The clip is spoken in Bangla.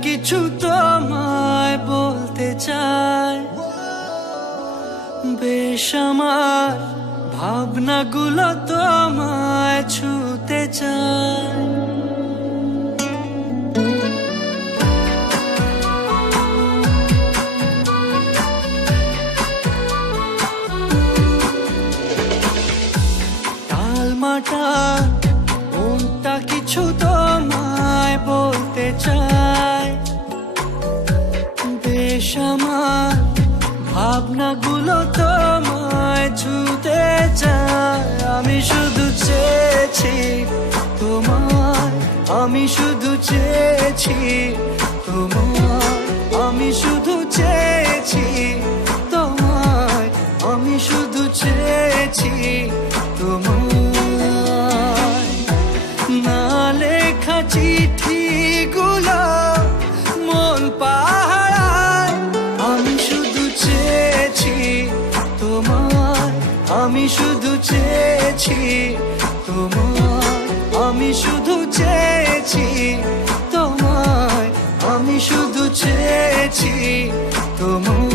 কিছু তোমায় বলতে চাই, বেশ আমার ভাবনাগুলো তোমায় ছুতে চাই। টালমাটা মনটা কিছু তোমায় বলতে চাই, বেশ আমার ভাবনাগুলো তোমায় ছুতে চায়। আমি শুধু চেয়েছি তোমায়, আমি শুধু চেয়েছি তোমায়, আমি শুধু চেয়েছি তোমায়, আমি শুধু চেয়েছি তোমায়। না লেখা চিঠিগুলো মন পাহারায়, আমি শুধু চেয়েছি তোমায়, আমি শুধু চেয়েছি তোমায়, আমি শুধু চেয়েছি তোমায়, আমি শুধু চেয়েছি তোমায়।